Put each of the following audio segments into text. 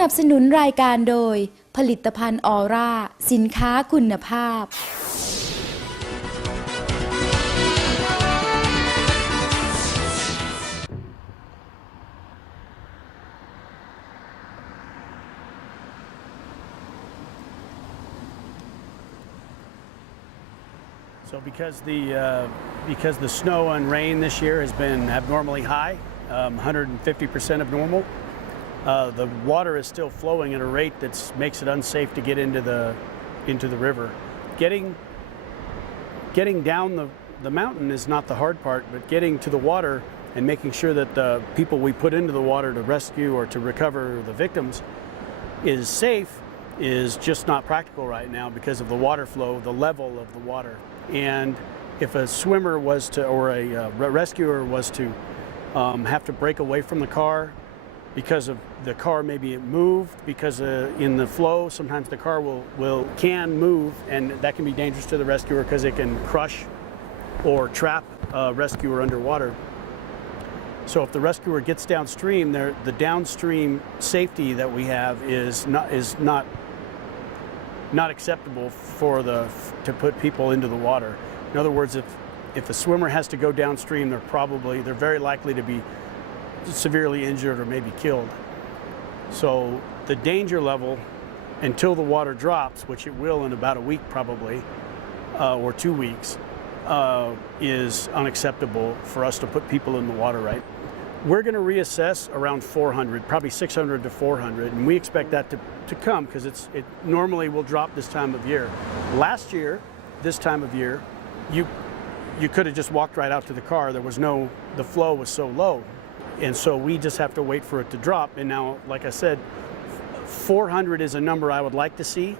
นับสนุนรายการโดยผลิตภัณฑ์ออร่าสินค้าคุณภาพSo because the snow and rain this year has been abnormally high, 150% of normal, the water is still flowing at a rate that makes it unsafe to get into the river. Getting down the mountain is not the hard part, but getting to the water and making sure that the people we put into the water to rescue or to recover the victims is safe is just not practical right now because of the water flow, the level of the water. And if a swimmer was to, or a rescuer was to have to break away from the car because of the car maybe it moved, because in the flow sometimes the car can move, and that can be dangerous to the rescuer because it can crush or trap a rescuer underwater. So if the rescuer gets downstream, the downstream safety that we have is not acceptable to put people into the water. In other words, if a swimmer has to go downstream, they're very likely to be severely injured or maybe killed. So the danger level until the water drops, which it will in about a week probably, or 2 weeks, is unacceptable for us to put people in the water, right? We're going to reassess around 400, probably 600 to 400, and we expect that to come because it normally will drop this time of year. Last year, this time of year, you could have just walked right out to the car. The flow was so low, and so we just have to wait for it to drop. And now, like I said, 400 is a number I would like to see,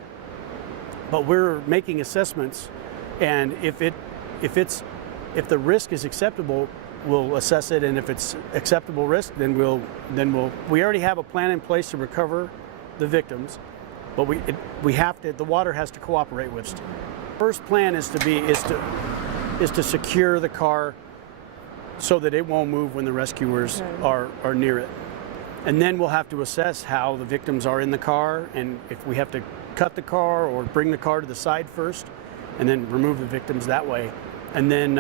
but we're making assessments, and if the risk is acceptable, we'll assess it, and if it's acceptable risk, then we already have a plan in place to recover the victims, but the water has to cooperate with us. First plan is to secure the car so that it won't move when the rescuers are near it, and then we'll have to assess how the victims are in the car, and if we have to cut the car or bring the car to the side first, and then remove the victims that way, and then.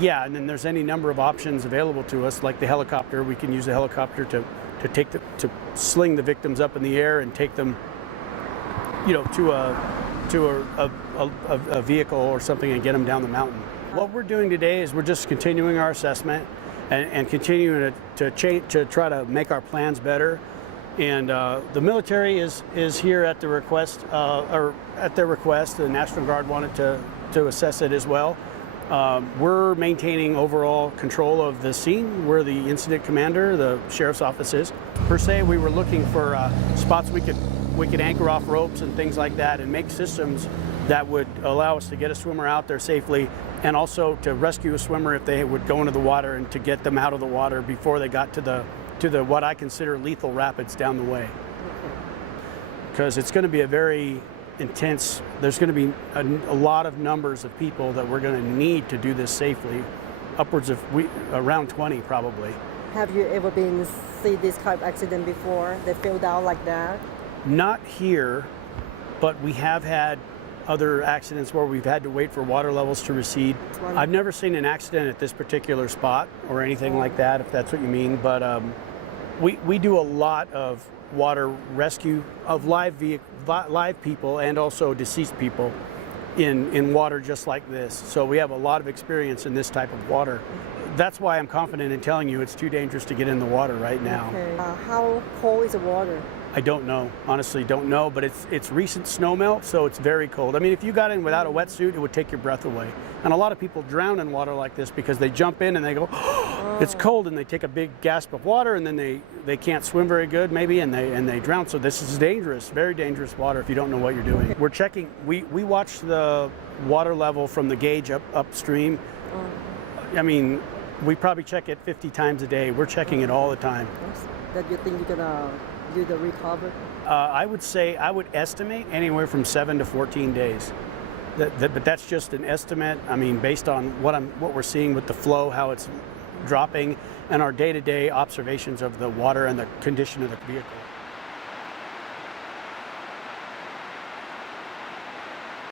And then there's any number of options available to us, like the helicopter. We can use the helicopter to sling the victims up in the air and take them, to a vehicle or something and get them down the mountain. What we're doing today is we're just continuing our assessment and continuing to try to make our plans better. And the military is here at the request, the National Guard wanted to assess it as well. We're maintaining overall control of the scene. We're the incident commander, the sheriff's office is. Per se, we were looking for spots we could anchor off ropes and things like that and make systems that would allow us to get a swimmer out there safely, and also to rescue a swimmer if they would go into the water, and to get them out of the water before they got to the what I consider lethal rapids down the way. Because it's going to be a very intense, there's going to be a lot of numbers of people that we're going to need to do this safely, upwards of around 20 probably. Have you ever see this type of accident before? They fell down like that? Not here, but we have had other accidents where we've had to wait for water levels to recede. I've never seen an accident at this particular spot or anything like that, if that's what you mean, but we do a lot of water rescue of live people and also deceased people in water just like this. So we have a lot of experience in this type of water. That's why I'm confident in telling you it's too dangerous to get in the water right now. Okay. How cold is the water? I don't know, honestly don't know, but it's recent snow melt, so it's very cold. I mean, if you got in without a wetsuit, it would take your breath away. And a lot of people drown in water like this because they jump in and they go, it's cold, and they take a big gasp of water, and then they can't swim very good maybe, and they drown. So this is dangerous, very dangerous water if you don't know what you're doing. We're checking, we watch the water level from the gauge upstream. I mean, we probably check it 50 times a day. We're checking it all the time. That you think you're gonna do the recover? I would estimate anywhere from 7 to 14 days. But that's just an estimate. I mean, based on what we're seeing with the flow, how it's dropping, and our day-to-day observations of the water and the condition of the vehicle.